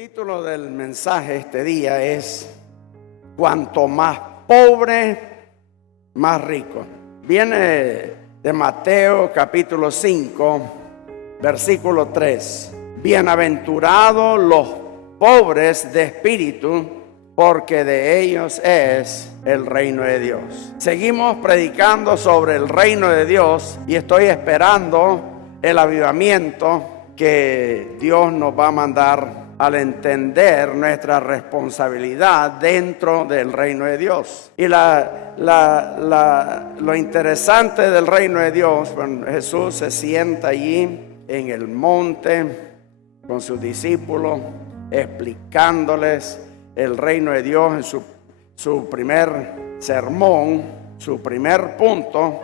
título del mensaje este día es Cuanto más pobre, más rico. Viene de Mateo capítulo 5, versículo 3. Bienaventurados los pobres de espíritu, porque de ellos es el reino de Dios. Seguimos predicando sobre el reino de Dios y estoy esperando el avivamiento que Dios nos va a mandar al entender nuestra responsabilidad dentro del reino de Dios. Y lo interesante del reino de Dios, cuando Jesús se sienta allí en el monte con sus discípulos, explicándoles el reino de Dios en su primer sermón, su primer punto,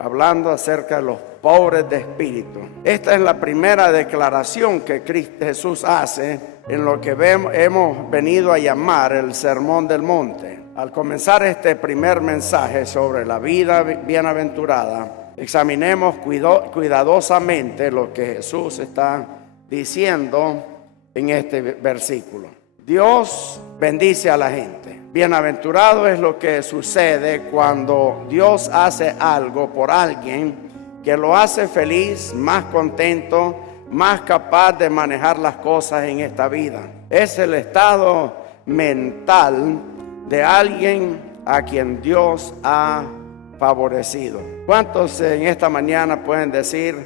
hablando acerca de los pobres de espíritu. Esta es la primera declaración que Jesús hace en lo que hemos venido a llamar el Sermón del Monte. Al comenzar este primer mensaje sobre la vida bienaventurada, examinemos cuidadosamente lo que Jesús está diciendo en este versículo. Dios bendice a la gente. Bienaventurado es lo que sucede cuando Dios hace algo por alguien que lo hace feliz, más contento, más capaz de manejar las cosas en esta vida. Es el estado mental de alguien a quien Dios ha favorecido. ¿Cuántos en esta mañana pueden decir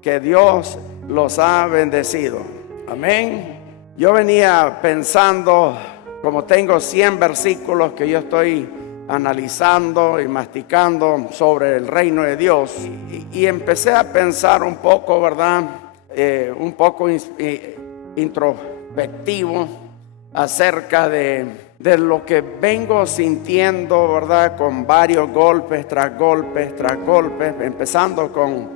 que Dios los ha bendecido? Amén. Yo venía pensando, como tengo 100 versículos que yo estoy analizando y masticando sobre el reino de Dios, y empecé a pensar un poco, ¿verdad? Un poco introspectivo acerca de lo que vengo sintiendo, ¿verdad? Con varios golpes tras golpes tras golpes, empezando con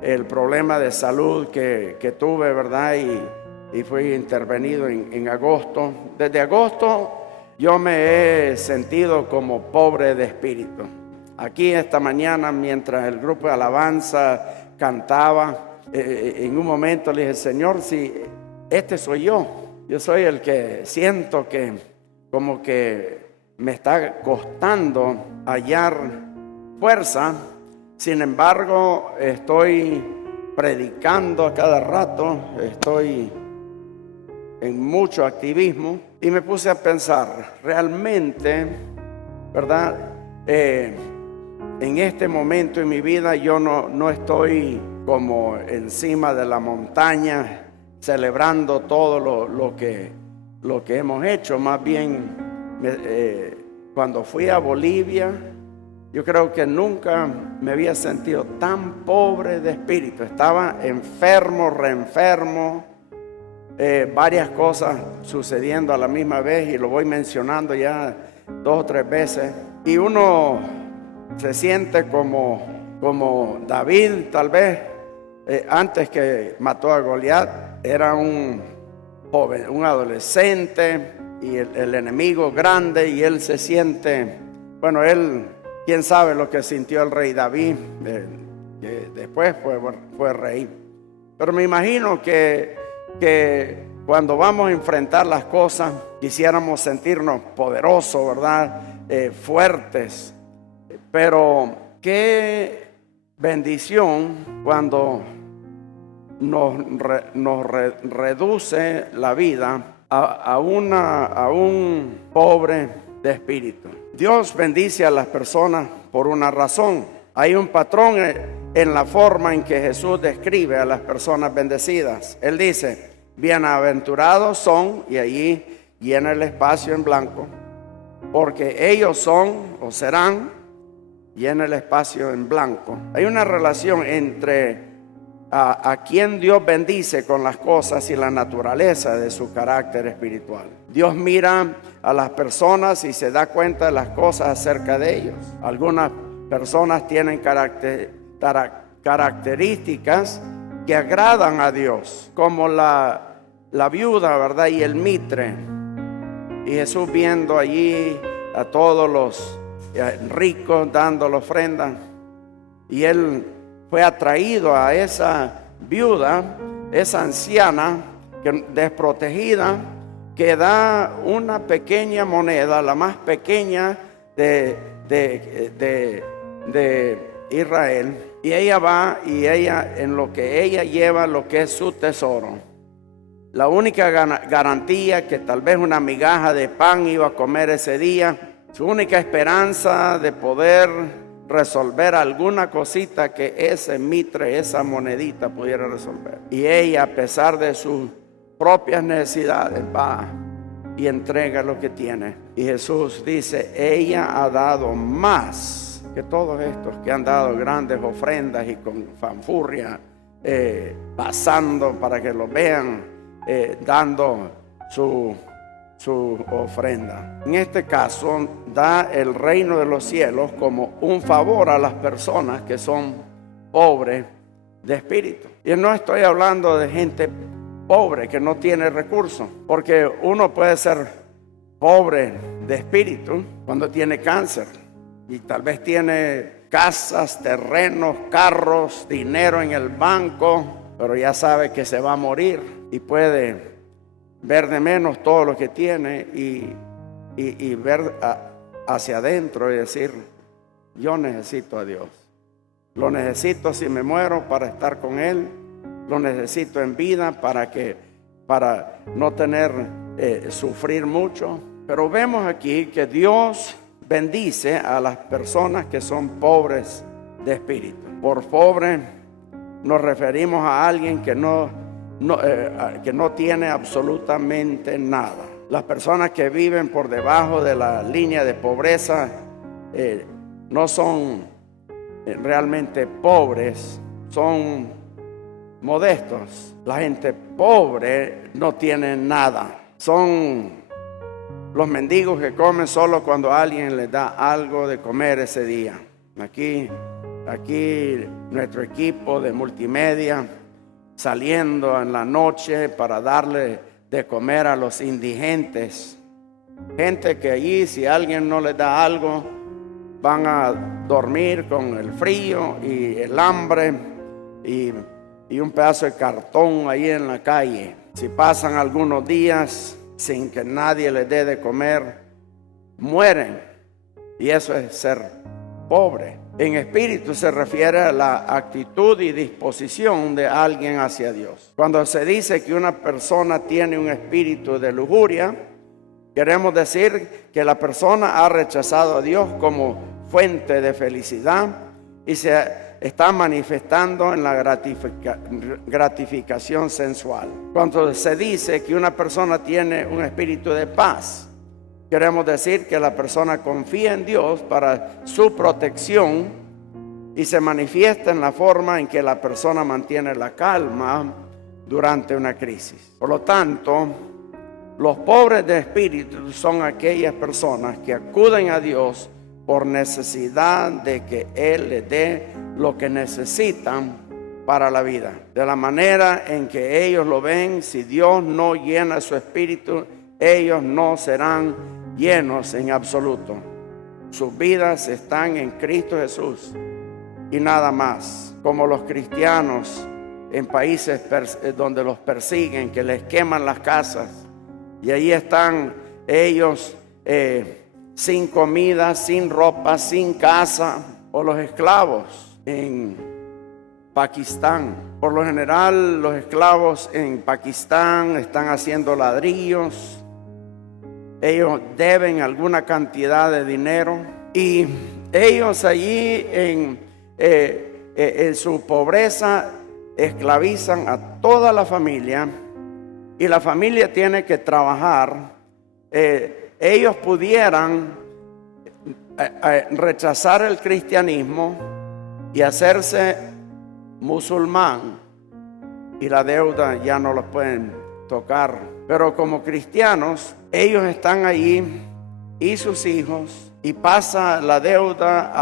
el problema de salud que tuve, ¿verdad? Y fui intervenido en agosto. Desde agosto yo me he sentido como pobre de espíritu. Aquí esta mañana, mientras el grupo de alabanza cantaba, en un momento le dije: Señor, si este soy yo soy el que siento que como que me está costando hallar fuerza. Sin embargo, estoy predicando a cada rato, estoy en mucho activismo, y me puse a pensar, realmente, ¿verdad? En este momento en mi vida yo no estoy como encima de la montaña celebrando todo lo que hemos hecho. Más bien, cuando fui a Bolivia, yo creo que nunca me había sentido tan pobre de espíritu. Estaba enfermo, reenfermo, varias cosas sucediendo a la misma vez, y lo voy mencionando ya 2 o 3 veces. Y uno se siente como David, tal vez, antes que mató a Goliat. Era un joven, un adolescente, y el enemigo grande, y él se siente, bueno, quién sabe lo que sintió el rey David, que después fue rey. Pero me imagino que cuando vamos a enfrentar las cosas, quisiéramos sentirnos poderosos, ¿verdad? Fuertes. Pero qué bendición cuando nos reduce la vida a un pobre de espíritu. Dios bendice a las personas por una razón. Hay un patrón en la forma en que Jesús describe a las personas bendecidas. Él dice: bienaventurados son, y allí llena el espacio en blanco, porque ellos son o serán, llena el espacio en blanco. Hay una relación entre a quien Dios bendice con las cosas y la naturaleza de su carácter espiritual. Dios mira a las personas y se da cuenta de las cosas acerca de ellos. Algunas personas tienen características que agradan a Dios, como la viuda, ¿verdad? Y el mitre. Y Jesús, viendo allí a todos los ricos dando la ofrenda, y él fue atraído a esa viuda, esa anciana, desprotegida, que da una pequeña moneda, la más pequeña de Israel, y ella va y ella, en lo que ella lleva, lo que es su tesoro, la única garantía que tal vez una migaja de pan iba a comer ese día, su única esperanza de poder resolver alguna cosita que ese mitre, esa monedita pudiera resolver. Y ella, a pesar de sus propias necesidades, va y entrega lo que tiene. Y Jesús dice, ella ha dado más que todos estos que han dado grandes ofrendas y con fanfurria, pasando para que lo vean, dando su ofrenda. En este caso, da el reino de los cielos como un favor a las personas que son pobres de espíritu. Y no estoy hablando de gente pobre que no tiene recursos, porque uno puede ser pobre de espíritu cuando tiene cáncer y tal vez tiene casas, terrenos, carros, dinero en el banco, pero ya sabe que se va a morir y puede ver de menos todo lo que tiene y ver hacia adentro y decir, yo necesito a Dios, lo necesito si me muero para estar con Él, lo necesito en vida para no tener sufrir mucho. Pero vemos aquí que Dios bendice a las personas que son pobres de espíritu. Por pobre nos referimos a alguien que no tiene absolutamente nada. Las personas que viven por debajo de la línea de pobreza no son realmente pobres, son modestos. La gente pobre no tiene nada. Son los mendigos que comen solo cuando alguien les da algo de comer ese día. Aquí nuestro equipo de multimedia saliendo en la noche para darle de comer a los indigentes. Gente que allí, si alguien no les da algo, van a dormir con el frío y el hambre y un pedazo de cartón ahí en la calle. Si pasan algunos días sin que nadie les dé de comer, mueren. Y eso es ser pobre. En espíritu se refiere a la actitud y disposición de alguien hacia Dios. Cuando se dice que una persona tiene un espíritu de lujuria, queremos decir que la persona ha rechazado a Dios como fuente de felicidad y se está manifestando en la gratificación sensual. Cuando se dice que una persona tiene un espíritu de paz, queremos decir que la persona confía en Dios para su protección y se manifiesta en la forma en que la persona mantiene la calma durante una crisis. Por lo tanto, los pobres de espíritu son aquellas personas que acuden a Dios por necesidad de que Él les dé lo que necesitan para la vida. De la manera en que ellos lo ven, si Dios no llena su espíritu, ellos no serán llenos en absoluto. Sus vidas están en Cristo Jesús y nada más. Como los cristianos en países donde los persiguen, que les queman las casas, y ahí están ellos sin comida, sin ropa, sin casa, o los esclavos en Pakistán. Por lo general, los esclavos en Pakistán están haciendo ladrillos. Ellos deben alguna cantidad de dinero y ellos allí en su pobreza esclavizan a toda la familia y la familia tiene que trabajar. Ellos pudieran rechazar el cristianismo y hacerse musulmán y la deuda ya no los pueden tocar, pero como cristianos ellos están allí y sus hijos, y pasa la deuda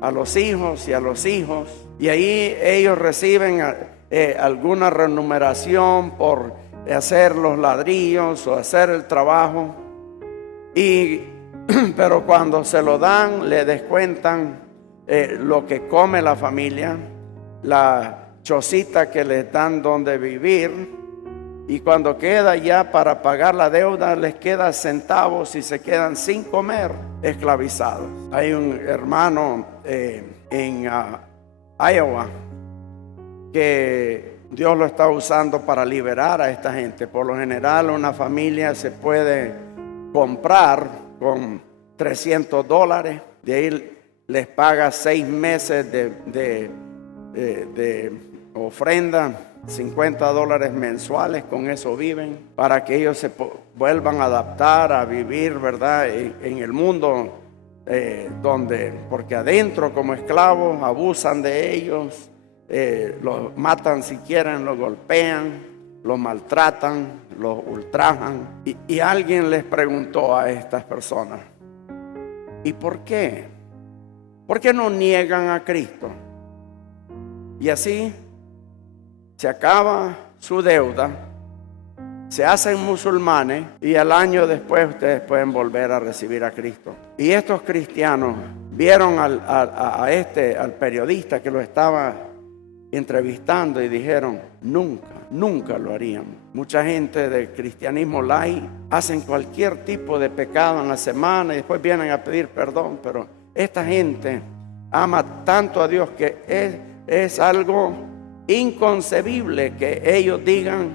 a los hijos y a los hijos, y ahí ellos reciben alguna remuneración por hacer los ladrillos o hacer el trabajo, pero cuando se lo dan le descuentan lo que come la familia, la chocita que les dan donde vivir, y cuando queda ya para pagar la deuda, les queda centavos y se quedan sin comer, esclavizados. Hay un hermano en Iowa que Dios lo está usando para liberar a esta gente. Por lo general, una familia se puede comprar con $300, de ahí les paga 6 meses de ofrenda, $50 mensuales, con eso viven, para que ellos se vuelvan a adaptar a vivir, ¿verdad?, en el mundo porque adentro como esclavos abusan de ellos, los matan si quieren, los golpean, los maltratan, los ultrajan. Y alguien les preguntó a estas personas: ¿y por qué? ¿Por qué no niegan a Cristo? Y así se acaba su deuda, se hacen musulmanes y al año después ustedes pueden volver a recibir a Cristo. Y estos cristianos vieron al periodista que lo estaba entrevistando y dijeron: nunca lo haríamos. Mucha gente del cristianismo light hacen cualquier tipo de pecado en la semana y después vienen a pedir perdón, pero esta gente ama tanto a Dios que es algo inconcebible que ellos digan: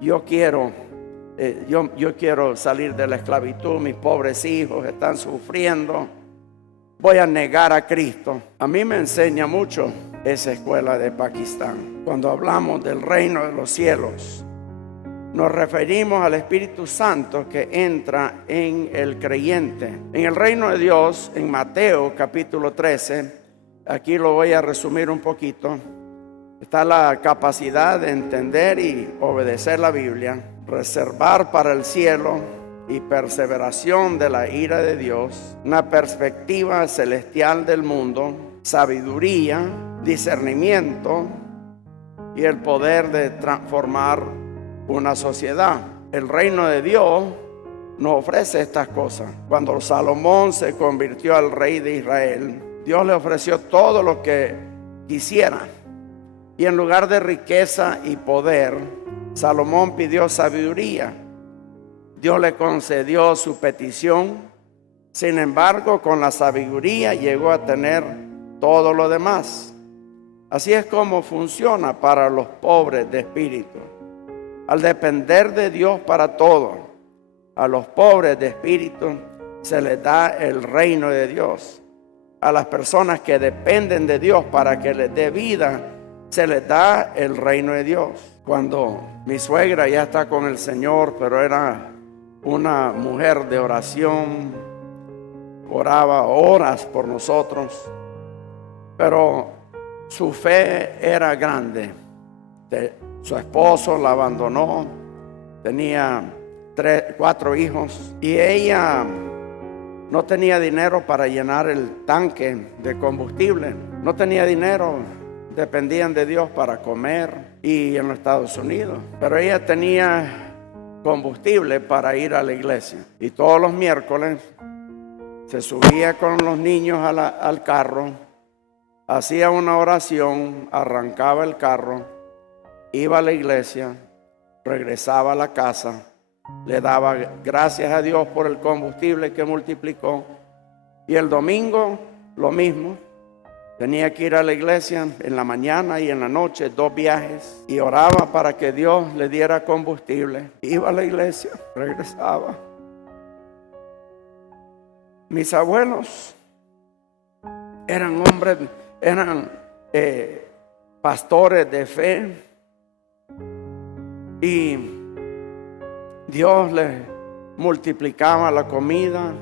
yo quiero salir de la esclavitud, mis pobres hijos están sufriendo, voy a negar a Cristo. A mí me enseña mucho esa escuela de Pakistán. Cuando hablamos del reino de los cielos, nos referimos al Espíritu Santo que entra en el creyente. En el reino de Dios, en Mateo capítulo 13, aquí lo voy a resumir un poquito, está la capacidad de entender y obedecer la Biblia, reservar para el cielo y perseveración de la ira de Dios, una perspectiva celestial del mundo, sabiduría, discernimiento y el poder de transformar una sociedad. El reino de Dios nos ofrece estas cosas. Cuando Salomón se convirtió al rey de Israel, Dios le ofreció todo lo que quisiera. Y en lugar de riqueza y poder, Salomón pidió sabiduría. Dios le concedió su petición. Sin embargo, con la sabiduría llegó a tener todo lo demás. Así es como funciona para los pobres de espíritu. Al depender de Dios para todo, a los pobres de espíritu se les da el reino de Dios. A las personas que dependen de Dios para que les dé vida, se les da el reino de Dios. Cuando mi suegra ya está con el Señor, pero era una mujer de oración, oraba horas por nosotros, pero su fe era grande. Su esposo la abandonó, tenía 4 hijos y ella no tenía dinero para llenar el tanque de combustible, no tenía dinero, dependían de Dios para comer y en los Estados Unidos, pero ella tenía combustible para ir a la iglesia y todos los miércoles se subía con los niños al carro, hacía una oración, arrancaba el carro, iba a la iglesia, regresaba a la casa, le daba gracias a Dios por el combustible que multiplicó, y el domingo lo mismo. Tenía que ir a la iglesia en la mañana y en la noche, 2 viajes, y oraba para que Dios le diera combustible. Iba a la iglesia, regresaba. Mis abuelos eran hombres, eran pastores de fe, y Dios les multiplicaba la comida,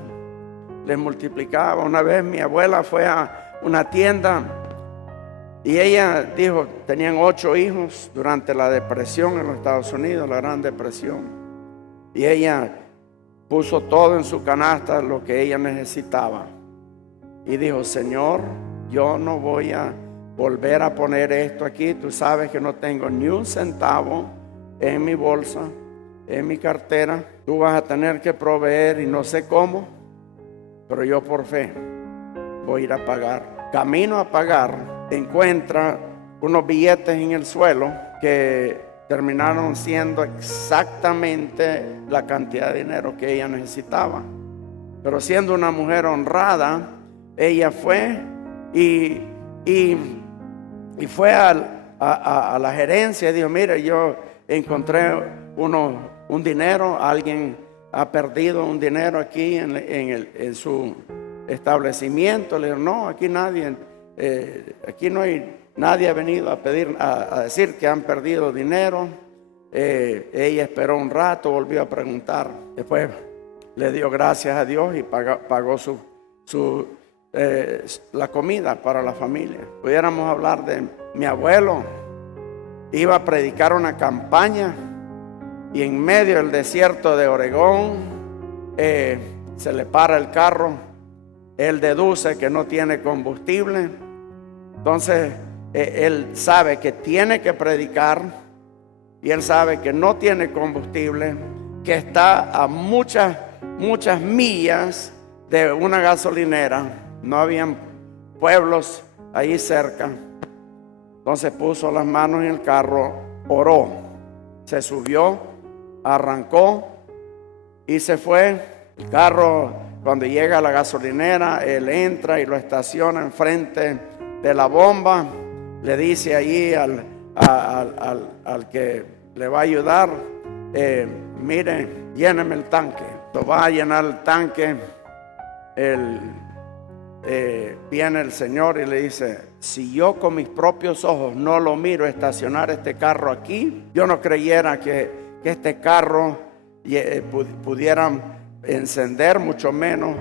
les multiplicaba. Una vez mi abuela fue a una tienda y ella dijo, tenían 8 hijos durante la depresión en los Estados Unidos, la Gran Depresión, y ella puso todo en su canasta, lo que ella necesitaba, y dijo: Señor, yo no voy a volver a poner esto aquí. Tú sabes que no tengo ni un centavo en mi bolsa, en mi cartera. Tú vas a tener que proveer y no sé cómo, pero yo por fe voy a ir a pagar. Camino a pagar, encuentra unos billetes en el suelo que terminaron siendo exactamente la cantidad de dinero que ella necesitaba. Pero siendo una mujer honrada, ella fue y fue a la gerencia y dijo: mire, yo encontré un dinero, alguien ha perdido un dinero aquí en su establecimiento. Le dijo: no, aquí nadie, aquí no hay nadie, ha venido a decir que han perdido dinero. Ella esperó un rato, volvió a preguntar, después le dio gracias a Dios y pagó la comida para la familia. Pudiéramos hablar de mi abuelo. Iba a predicar una campaña y en medio del desierto de Oregón se le para el carro. Él deduce que no tiene combustible. Entonces él sabe que tiene que predicar y él sabe que no tiene combustible, que está a muchas millas de una gasolinera. No habían pueblos ahí cerca. Entonces puso las manos en el carro, oró, se subió, arrancó y se fue. El carro, cuando llega a la gasolinera, él entra y lo estaciona enfrente de la bomba. Le dice allí al que le va a ayudar: mire, lléneme el tanque. Lo va a llenar el tanque. Viene el Señor y le dice: si yo con mis propios ojos no lo miro estacionar este carro aquí, yo no creyera que este carro pudieran encender, mucho menos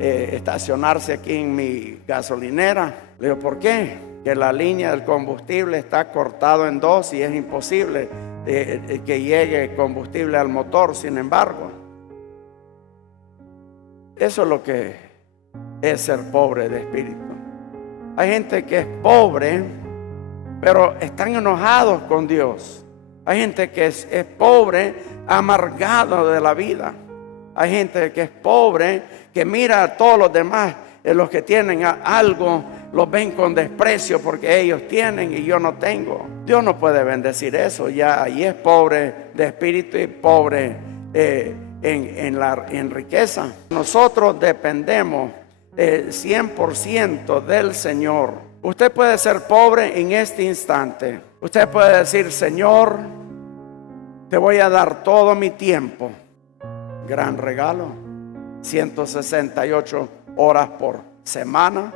estacionarse aquí en mi gasolinera. Le digo: ¿por qué? Que la línea del combustible está cortado en dos y es imposible que llegue combustible al motor. Sin embargo, eso es lo que es ser pobre de espíritu. Hay gente que es pobre, pero están enojados con Dios. Hay gente que es pobre, amargado de la vida. Hay gente que es pobre, que mira a todos los demás, los que tienen algo, los ven con desprecio porque ellos tienen y yo no tengo. Dios no puede bendecir eso. Ya ahí es pobre de espíritu y pobre en riqueza. Nosotros dependemos 100% del Señor. Usted puede ser pobre en este instante. Usted puede decir: Señor, te voy a dar todo mi tiempo. Gran regalo. 168 horas por semana.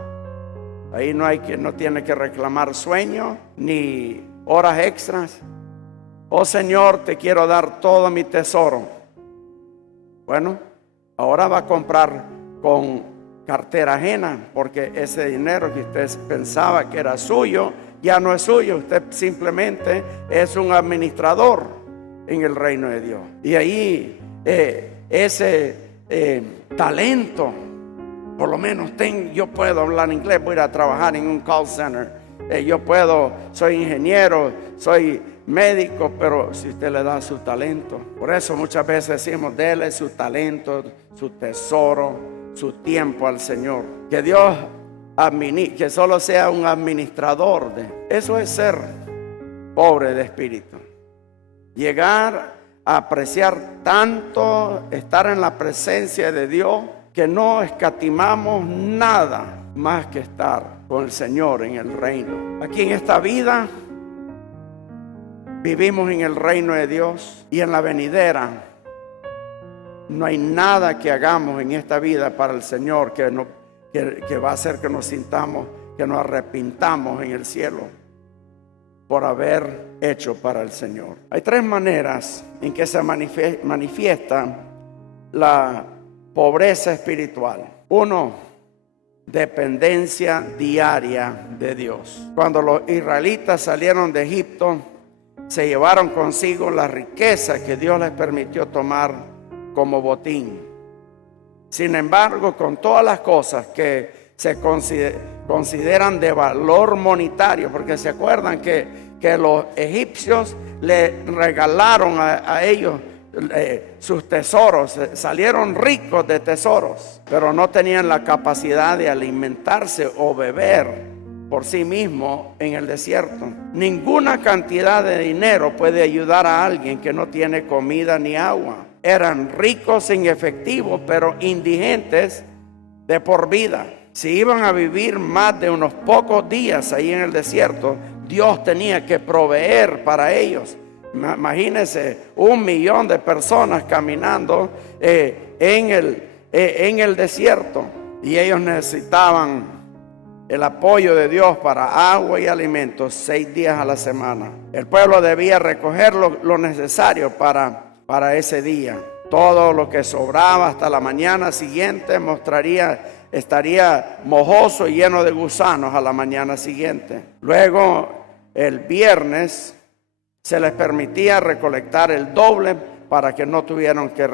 Ahí no tiene que reclamar sueño ni horas extras. Oh Señor, te quiero dar todo mi tesoro. Bueno, ahora va a comprar con cartera ajena, porque ese dinero que usted pensaba que era suyo, ya no es suyo. Usted simplemente es un administrador en el reino de Dios. Y ahí ese talento, por lo menos yo puedo hablar inglés, voy a ir a trabajar en un call center. Soy ingeniero, soy médico, pero si usted le da su talento. Por eso muchas veces decimos: dele su talento, su tesoro, su tiempo al Señor. Que Dios que solo sea un administrador eso es ser pobre de espíritu. Llegar a apreciar tanto estar en la presencia de Dios que no escatimamos nada más que estar con el Señor en el reino. Aquí en esta vida vivimos en el reino de Dios, y en la venidera no hay nada que hagamos en esta vida para el Señor que va a hacer que nos sintamos, que nos arrepintamos en el cielo por haber hecho para el Señor. Hay tres maneras en que se manifiesta la pobreza espiritual. Uno, dependencia diaria de Dios. Cuando los israelitas salieron de Egipto, se llevaron consigo la riqueza que Dios les permitió tomar como botín. Sin embargo, con todas las cosas que se consideran de valor monetario, porque se acuerdan que los egipcios le regalaron a ellos sus tesoros, salieron ricos de tesoros, pero no tenían la capacidad de alimentarse o beber por sí mismo en el desierto. Ninguna cantidad de dinero puede ayudar a alguien que no tiene comida ni agua. Eran ricos en efectivo, pero indigentes de por vida. Si iban a vivir más de unos pocos días ahí en el desierto, Dios tenía que proveer para ellos. Imagínense 1 millón de personas caminando en el desierto, y ellos necesitaban el apoyo de Dios para agua y alimentos 6 días a la semana. El pueblo debía recoger lo necesario para ese día. Todo lo que sobraba hasta la mañana siguiente estaría mojoso y lleno de gusanos a la mañana siguiente. Luego, el viernes, se les permitía recolectar el doble para que no tuvieran que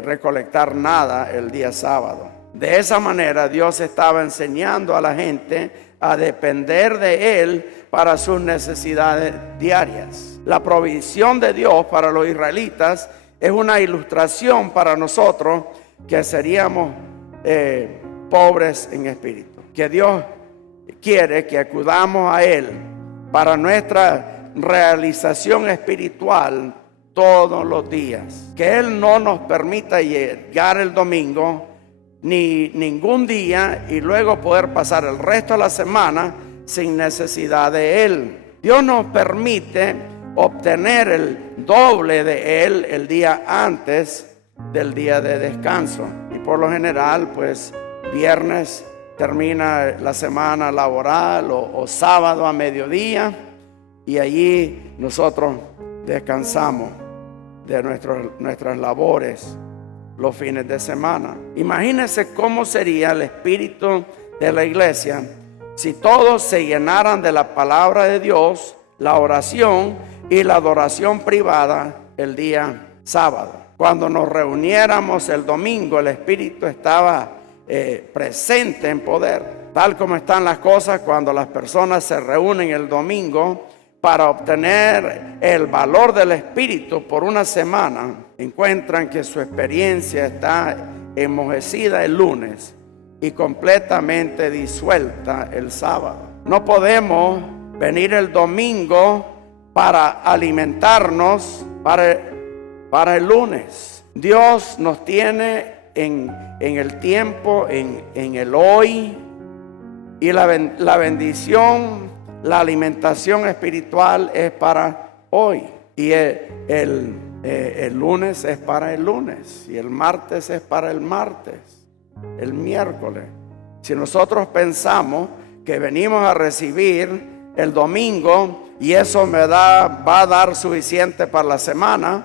recolectar nada el día sábado. De esa manera, Dios estaba enseñando a la gente a depender de Él para sus necesidades diarias. La provisión de Dios para los israelitas es una ilustración para nosotros que seríamos pobres en espíritu. Que Dios quiere que acudamos a Él para nuestra realización espiritual todos los días. Que Él no nos permita llegar el domingo ni ningún día y luego poder pasar el resto de la semana sin necesidad de Él. Dios nos permite obtener el doble de Él el día antes del día de descanso. Y por lo general, pues viernes termina la semana laboral o sábado a mediodía, y allí nosotros descansamos de nuestras labores los fines de semana. Imagínense cómo sería el espíritu de la iglesia si todos se llenaran de la palabra de Dios, la oración y la adoración privada el día sábado. Cuando nos reuniéramos el domingo, el espíritu estaba presente en poder. Tal como están las cosas, cuando las personas se reúnen el domingo para obtener el valor del espíritu por una semana, encuentran que su experiencia está enmojecida el lunes y completamente disuelta el sábado. No podemos venir el domingo para alimentarnos para el lunes. Dios nos tiene en el tiempo, en el hoy, y la bendición, la alimentación espiritual es para hoy, y el lunes es para el lunes, y el martes es para el martes, el miércoles. Si nosotros pensamos que venimos a recibir el domingo y eso va a dar suficiente para la semana,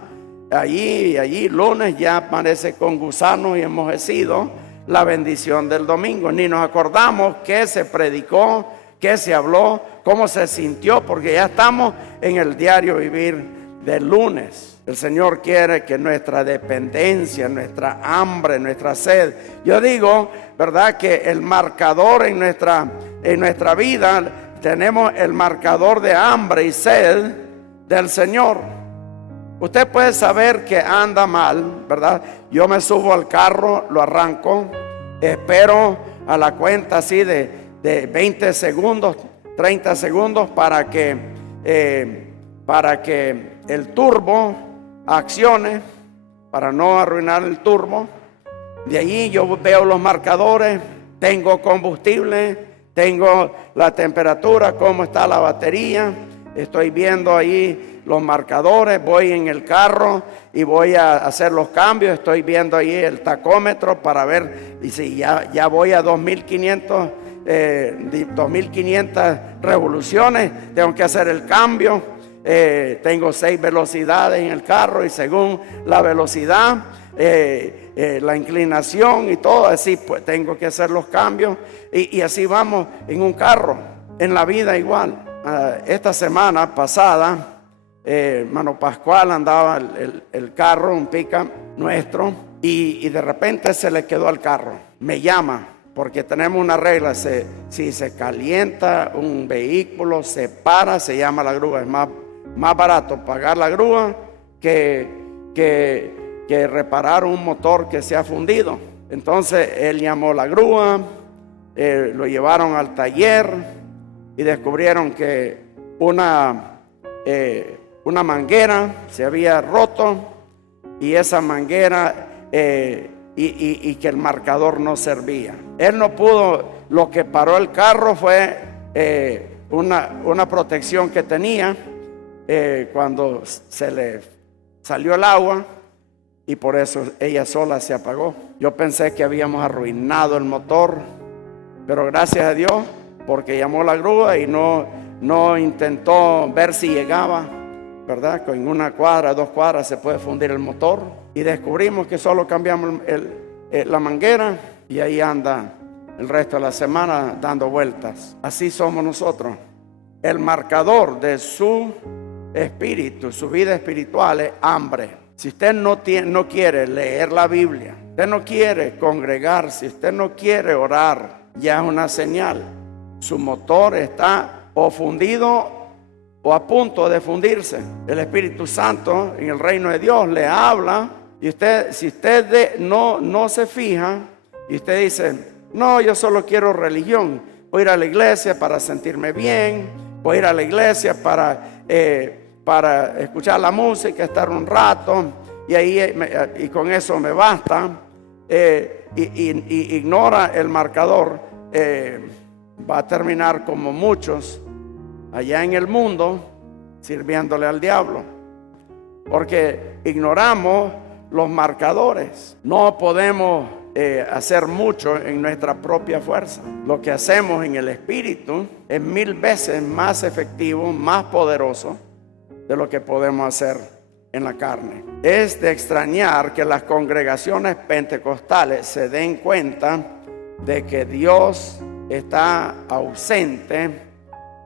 allí lunes ya aparece con gusanos y enmojecido la bendición del domingo. Ni nos acordamos qué se predicó, qué se habló, cómo se sintió, porque ya estamos en el diario vivir del lunes. El Señor quiere que nuestra dependencia, nuestra hambre, nuestra sed, yo digo, ¿verdad?, que el marcador en nuestra vida, tenemos el marcador de hambre y sed del Señor. Usted puede saber que anda mal, ¿verdad? Yo me subo al carro, lo arranco, espero a la cuenta así de 20 segundos, 30 segundos para que el turbo accione, para no arruinar el turbo. De allí yo veo los marcadores, tengo combustible, tengo la temperatura, cómo está la batería, estoy viendo ahí los marcadores, voy en el carro y voy a hacer los cambios, estoy viendo ahí el tacómetro para ver, y si ya voy a 2500 revoluciones, tengo que hacer el cambio. Tengo 6 velocidades en el carro, y según la velocidad, la inclinación y todo así, pues tengo que hacer los cambios, y así vamos en un carro, en la vida igual. Esta semana pasada, hermano Pascual andaba el carro, un pickup nuestro, y de repente se le quedó al carro. Me llama, porque tenemos una regla: si se calienta un vehículo, se para, se llama la grúa. Es más barato pagar la grúa que reparar un motor que se ha fundido. Entonces él llamó la grúa, lo llevaron al taller y descubrieron que una manguera se había roto, y esa manguera y que el marcador no servía. Él no pudo, lo que paró el carro fue una protección que tenía cuando se le salió el agua, y por eso ella sola se apagó. Yo pensé que habíamos arruinado el motor, pero gracias a Dios, porque llamó la grúa y no intentó ver si llegaba, ¿verdad? Con 1 cuadra, 2 cuadras se puede fundir el motor, y descubrimos que solo cambiamos la manguera, y ahí anda el resto de la semana dando vueltas. Así somos nosotros. El marcador de su espíritu, su vida espiritual, es hambre. Si usted no quiere leer la Biblia, usted no quiere congregarse, usted no quiere orar, ya es una señal. Su motor está o fundido o a punto de fundirse. El Espíritu Santo en el reino de Dios le habla, y si usted no se fija, y usted dice: no, yo solo quiero religión, voy a ir a la iglesia para sentirme bien, voy a ir a la iglesia para escuchar la música, estar un rato, y con eso me basta, y ignora el marcador, va a terminar como muchos allá en el mundo sirviéndole al diablo, porque ignoramos los marcadores. No podemos hacer mucho en nuestra propia fuerza. Lo que hacemos en el Espíritu es 1000 veces más efectivo, más poderoso de lo que podemos hacer en la carne. Es de extrañar que las congregaciones pentecostales se den cuenta de que Dios está ausente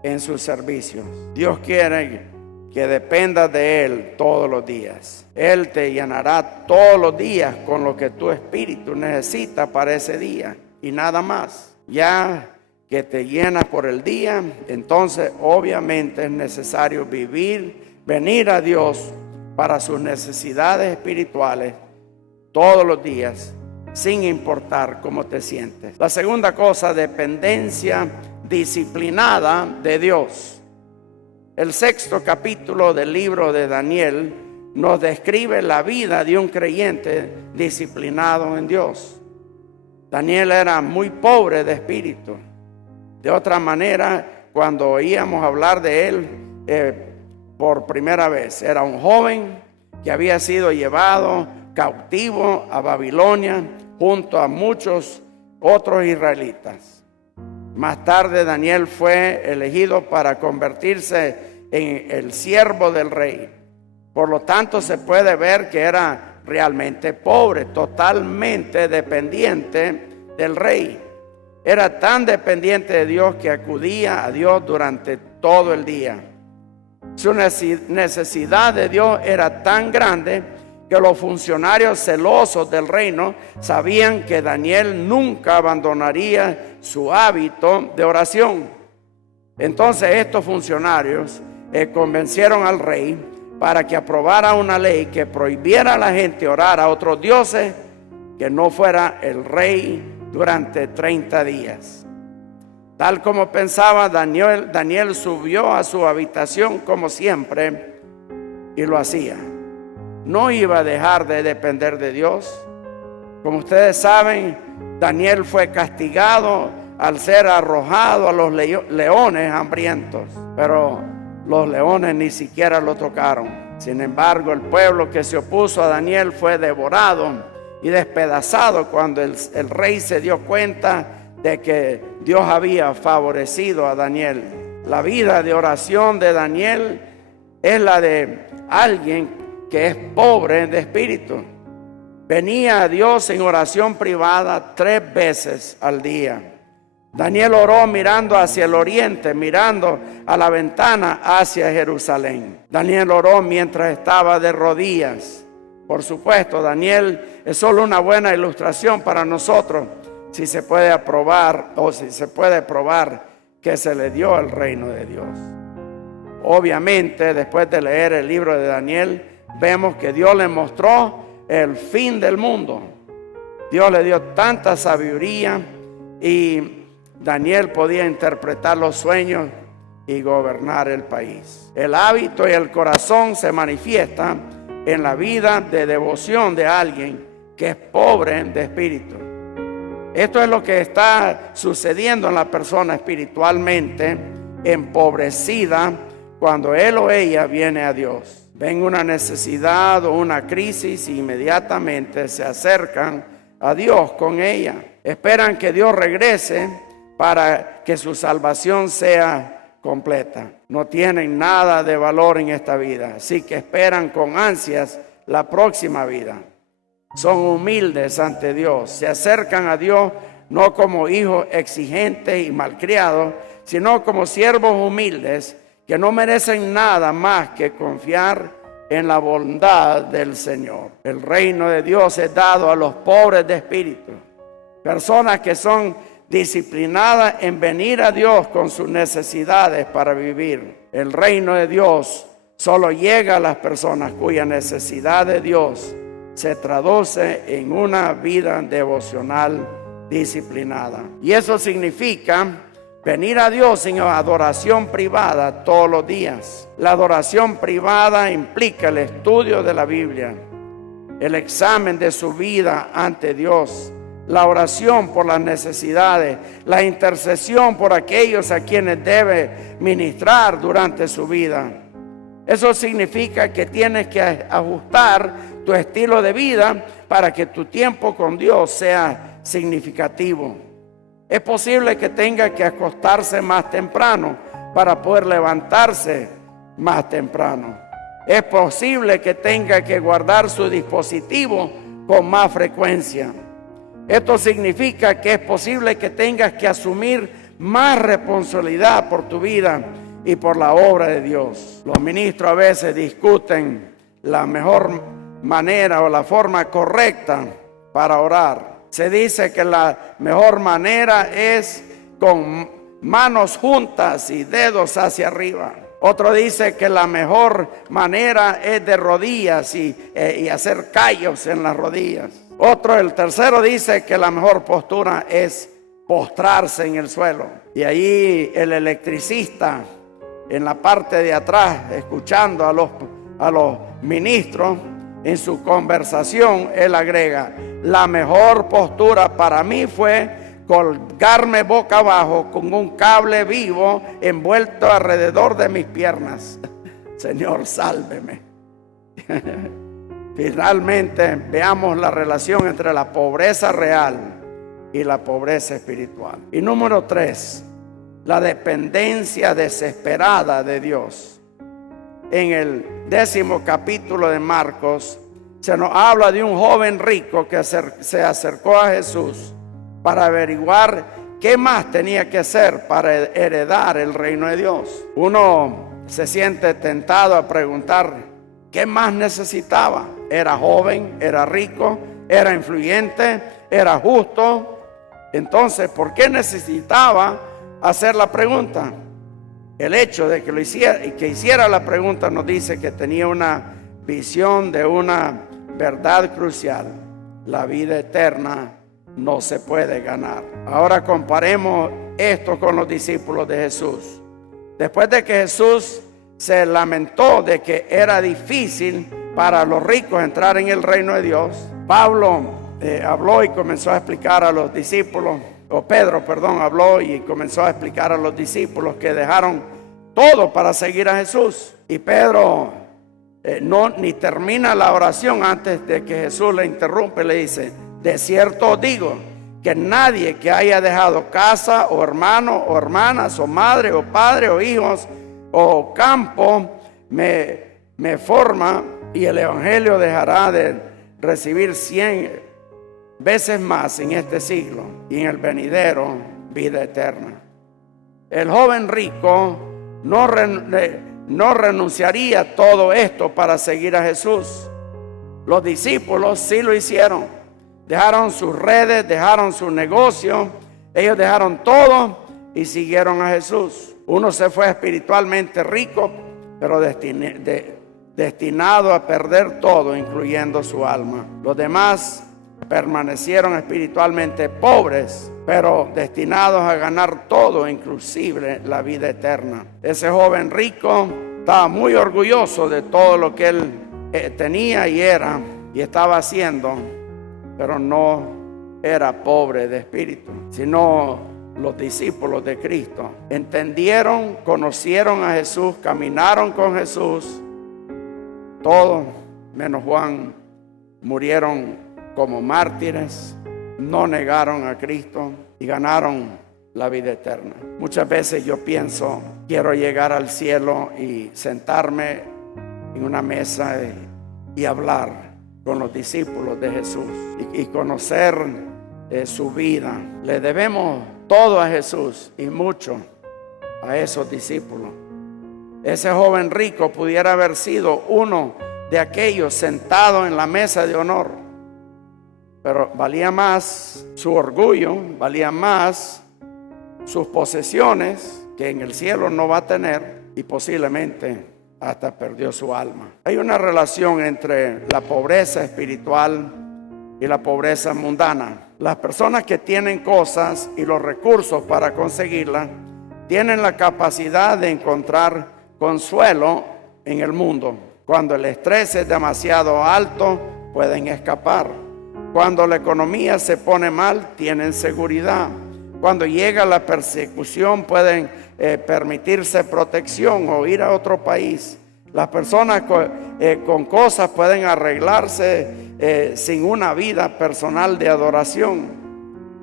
en sus servicios. Dios quiere que dependas de Él todos los días. Él te llenará todos los días con lo que tu espíritu necesita para ese día, y nada más. Ya que te llena por el día, entonces obviamente es necesario venir a Dios para sus necesidades espirituales todos los días, sin importar cómo te sientes. La segunda cosa, dependencia disciplinada de Dios. El 6º capítulo del libro de Daniel nos describe la vida de un creyente disciplinado en Dios. Daniel era muy pobre de espíritu. De otra manera, cuando oíamos hablar de él por primera vez, era un joven que había sido llevado cautivo a Babilonia junto a muchos otros israelitas. Más tarde Daniel fue elegido para convertirse en el siervo del rey. Por lo tanto, se puede ver que era realmente pobre, totalmente dependiente del rey. Era tan dependiente de Dios que acudía a Dios durante todo el día. Su necesidad de Dios era tan grande que los funcionarios celosos del reino sabían que Daniel nunca abandonaría su hábito de oración. Entonces estos funcionarios convencieron al rey para que aprobara una ley que prohibiera a la gente orar a otros dioses que no fuera el rey durante 30 días. Tal como pensaba, Daniel subió a su habitación como siempre y lo hacía. No iba a dejar de depender de Dios. Como ustedes saben, Daniel fue castigado al ser arrojado a los leones hambrientos, pero los leones ni siquiera lo tocaron. Sin embargo, el pueblo que se opuso a Daniel fue devorado y despedazado cuando el rey se dio cuenta de que Dios había favorecido a Daniel. La vida de oración de Daniel es la de alguien que es pobre de espíritu. Venía a Dios en oración privada 3 veces al día. Daniel oró mirando hacia el oriente, mirando a la ventana hacia Jerusalén. Daniel oró mientras estaba de rodillas. Por supuesto, Daniel es solo una buena ilustración para nosotros, si se puede aprobar o si se puede probar que se le dio el reino de Dios. Obviamente, después de leer el libro de Daniel, vemos que Dios le mostró el fin del mundo. Dios le dio tanta sabiduría y Daniel podía interpretar los sueños y gobernar el país. El hábito y el corazón se manifiestan en la vida de devoción de alguien que es pobre de espíritu. Esto es lo que está sucediendo en la persona espiritualmente empobrecida cuando él o ella viene a Dios. Ven una necesidad o una crisis y inmediatamente se acercan a Dios con ella. Esperan que Dios regrese para que su salvación sea completa. No tienen nada de valor en esta vida, así que esperan con ansias la próxima vida. Son humildes ante Dios, se acercan a Dios no como hijos exigentes y malcriados, sino como siervos humildes que no merecen nada más que confiar en la bondad del Señor. El reino de Dios es dado a los pobres de espíritu, personas que son disciplinadas en venir a Dios con sus necesidades para vivir. El reino de Dios solo llega a las personas cuya necesidad de Dios se traduce en una vida devocional disciplinada. Y eso significa venir a Dios en adoración privada todos los días. La adoración privada implica el estudio de la Biblia, el examen de su vida ante Dios, la oración por las necesidades, la intercesión por aquellos a quienes debe ministrar durante su vida. Eso significa que tienes que ajustar tu estilo de vida para que tu tiempo con Dios sea significativo. Es posible que tenga que acostarse más temprano para poder levantarse más temprano. Es posible que tenga que guardar su dispositivo con más frecuencia. Esto significa que es posible que tengas que asumir más responsabilidad por tu vida y por la obra de Dios. Los ministros a veces discuten la mejor manera o la forma correcta para orar. Se dice que la mejor manera es con manos juntas y dedos hacia arriba. Otro dice que la mejor manera es de rodillas y hacer callos en las rodillas. El tercero dice que la mejor postura es postrarse en el suelo. Y ahí el electricista en la parte de atrás, escuchando a los ministros, en su conversación, él agrega: la mejor postura para mí fue colgarme boca abajo con un cable vivo envuelto alrededor de mis piernas. Señor, sálveme. Finalmente, veamos la relación entre la pobreza real y la pobreza espiritual. Y número 3, la dependencia desesperada de Dios. En el 10º capítulo de Marcos se nos habla de un joven rico que se acercó a Jesús para averiguar qué más tenía que hacer para heredar el reino de Dios. Uno se siente tentado a preguntar qué más necesitaba. Era joven, era rico, era influyente, era justo. Entonces, ¿por qué necesitaba hacer la pregunta? El hecho de que lo hiciera y que hiciera la pregunta nos dice que tenía una visión de una verdad crucial: la vida eterna no se puede ganar. Ahora comparemos esto con los discípulos de Jesús. Después de que Jesús se lamentó de que era difícil para los ricos entrar en el reino de Dios, Pablo habló y comenzó a explicar a los discípulos, Pedro habló y comenzó a explicar a los discípulos que dejaron todo para seguir a Jesús. Y Pedro ni termina la oración antes de que Jesús le interrumpe. Le dice: de cierto os digo que nadie que haya dejado casa o hermano o hermanas o madre o padre o hijos o campo me forma y el evangelio dejará de recibir 100 veces más en este siglo y en el venidero vida eterna. El joven rico no renunciaría a todo esto para seguir a Jesús. Los discípulos sí lo hicieron. Dejaron sus redes, dejaron su negocio, ellos dejaron todo y siguieron a Jesús. Uno se fue espiritualmente rico, pero destinado a perder todo, incluyendo su alma. Los demás permanecieron espiritualmente pobres pero destinados a ganar todo, inclusive la vida eterna. Ese joven rico estaba muy orgulloso de todo lo que él tenía y era y estaba haciendo, pero no era pobre de espíritu, sino los discípulos de Cristo entendieron, conocieron a Jesús, caminaron con Jesús. Todos, menos Juan, murieron como mártires, no negaron a Cristo y ganaron la vida eterna. Muchas veces yo pienso, quiero llegar al cielo y sentarme en una mesa y hablar con los discípulos de Jesús y conocer su vida. Le debemos todo a Jesús y mucho a esos discípulos. Ese joven rico pudiera haber sido uno de aquellos sentados en la mesa de honor, pero valía más su orgullo, valía más sus posesiones, que en el cielo no va a tener, y posiblemente hasta perdió su alma. Hay una relación entre la pobreza espiritual y la pobreza mundana. Las personas que tienen cosas y los recursos para conseguirlas tienen la capacidad de encontrar consuelo en el mundo. Cuando el estrés es demasiado alto, pueden escapar. Cuando la economía se pone mal, tienen seguridad. Cuando llega la persecución, pueden permitirse protección o ir a otro país. Las personas con cosas pueden arreglarse sin una vida personal de adoración.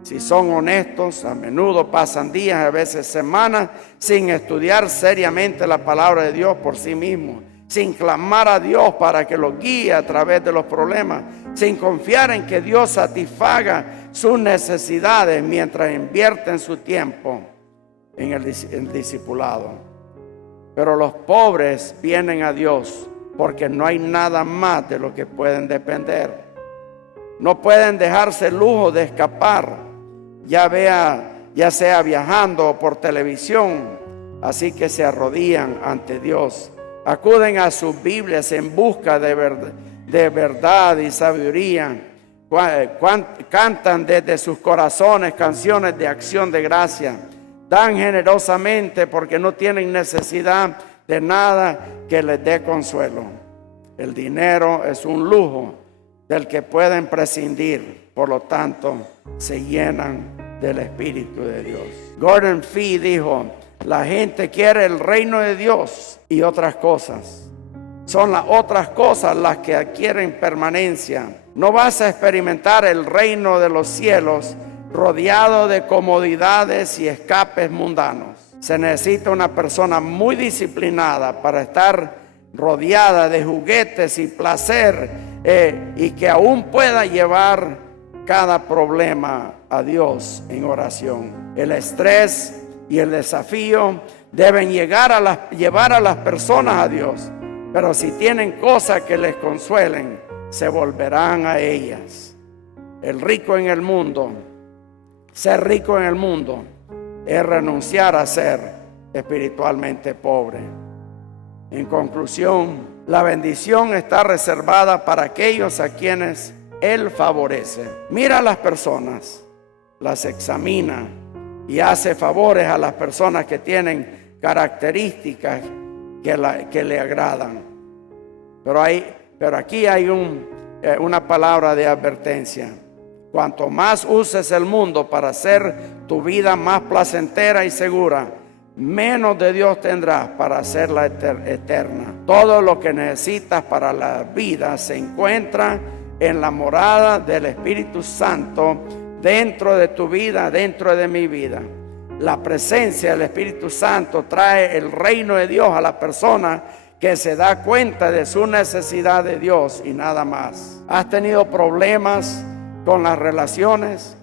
Si son honestos, a menudo pasan días, a veces semanas, sin estudiar seriamente la palabra de Dios por sí mismos, sin clamar a Dios para que los guíe a través de los problemas, sin confiar en que Dios satisfaga sus necesidades mientras invierten su tiempo en el discipulado. Pero los pobres vienen a Dios porque no hay nada más de lo que pueden depender. No pueden dejarse el lujo de escapar, ya sea viajando o por televisión. Así que se arrodillan ante Dios, acuden a sus Biblias en busca de verdad y sabiduría. Cantan desde sus corazones canciones de acción de gracia. Dan generosamente porque no tienen necesidad de nada que les dé consuelo. El dinero es un lujo del que pueden prescindir. Por lo tanto, se llenan del Espíritu de Dios. Gordon Fee dijo: la gente quiere el reino de Dios y otras cosas. Son las otras cosas las que adquieren permanencia. No vas a experimentar el reino de los cielos rodeado de comodidades y escapes mundanos. Se necesita una persona muy disciplinada para estar rodeada de juguetes y placer y que aún pueda llevar cada problema a Dios en oración. El estrés y el desafío deben llevar a las personas a Dios, pero si tienen cosas que les consuelen, se volverán a ellas. Ser rico en el mundo es renunciar a ser espiritualmente pobre. En conclusión, la bendición está reservada para aquellos a quienes Él favorece. Mira a las personas, las examina y hace favores a las personas que tienen características que le agradan. Pero aquí hay una palabra de advertencia. Cuanto más uses el mundo para hacer tu vida más placentera y segura, menos de Dios tendrás para hacerla eterna. Todo lo que necesitas para la vida se encuentra en la morada del Espíritu Santo dentro de tu vida, dentro de mi vida. La presencia del Espíritu Santo trae el reino de Dios a la persona que se da cuenta de su necesidad de Dios y nada más. ¿Has tenido problemas con las relaciones?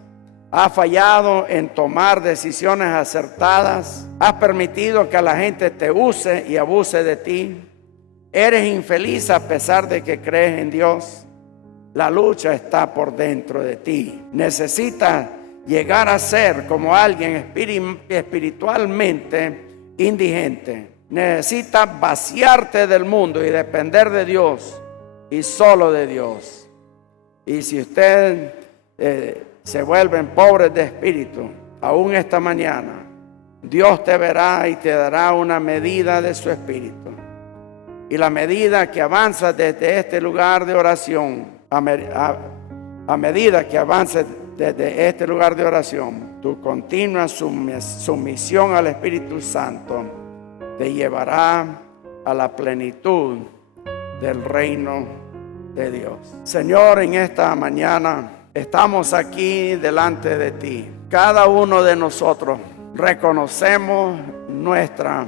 ¿Has fallado en tomar decisiones acertadas? ¿Has permitido que la gente te use y abuse de ti? ¿Eres infeliz a pesar de que crees en Dios? La lucha está por dentro de ti. Necesitas llegar a ser como alguien espiritualmente indigente. Necesitas vaciarte del mundo y depender de Dios y solo de Dios. Y si usted se vuelven pobres de espíritu, aún esta mañana, Dios te verá y te dará una medida de su espíritu. Y la medida que avanzas desde este lugar de oración, a medida que avances desde este lugar de oración, tu continua sumisión al Espíritu Santo te llevará a la plenitud del reino de Dios. Señor, en esta mañana estamos aquí delante de ti. Cada uno de nosotros reconocemos nuestra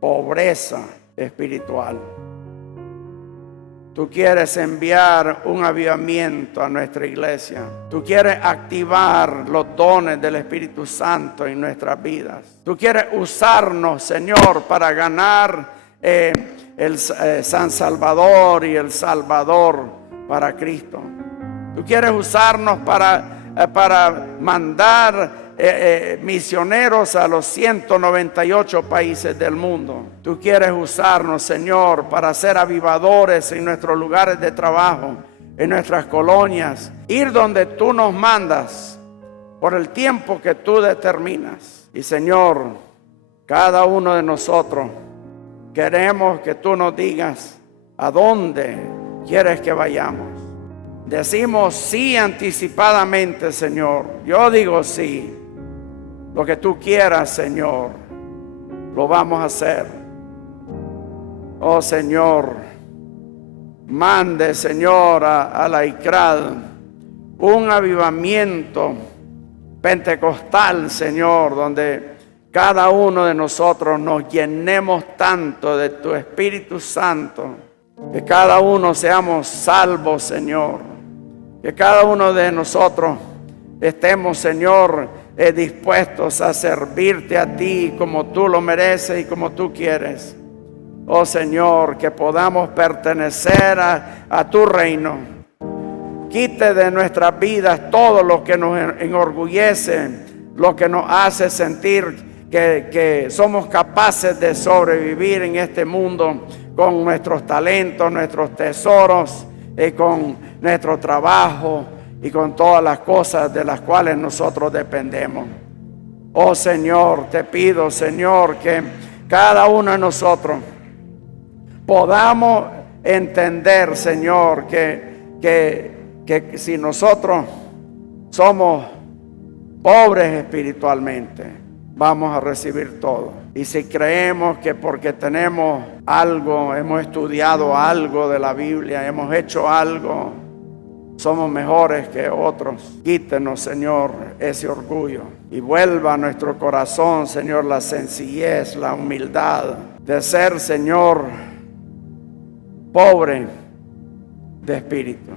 pobreza espiritual. Tú quieres enviar un avivamiento a nuestra iglesia. Tú quieres activar los dones del Espíritu Santo en nuestras vidas. Tú quieres usarnos, Señor, para ganar el San Salvador y el Salvador para Cristo. Tú quieres usarnos para mandar misioneros a los 198 países del mundo. Tú quieres usarnos, Señor, para ser avivadores en nuestros lugares de trabajo, en nuestras colonias, ir donde tú nos mandas por el tiempo que tú determinas. Y Señor, cada uno de nosotros queremos que tú nos digas a dónde quieres que vayamos. Decimos sí anticipadamente, Señor. Yo digo sí. Lo que tú quieras, Señor, lo vamos a hacer. Oh Señor, mande, Señor, a la ICRAD un avivamiento pentecostal, Señor, donde cada uno de nosotros nos llenemos tanto de tu Espíritu Santo, que cada uno seamos salvos, Señor, que cada uno de nosotros estemos, Señor, dispuestos a servirte a ti como tú lo mereces y como tú quieres. Oh Señor, que podamos pertenecer a tu reino. Quite de nuestras vidas todo lo que nos enorgullece, lo que nos hace sentir que somos capaces de sobrevivir en este mundo con nuestros talentos, nuestros tesoros, con nuestro trabajo y con todas las cosas de las cuales nosotros dependemos. Oh Señor, te pido, Señor, que cada uno de nosotros podamos entender, Señor, que si nosotros somos pobres espiritualmente, vamos a recibir todo. Y si creemos que porque tenemos algo, hemos estudiado algo de la Biblia, hemos hecho algo, somos mejores que otros, quítenos, Señor, ese orgullo y vuelva a nuestro corazón, Señor, la sencillez, la humildad de ser, Señor, pobre de espíritu.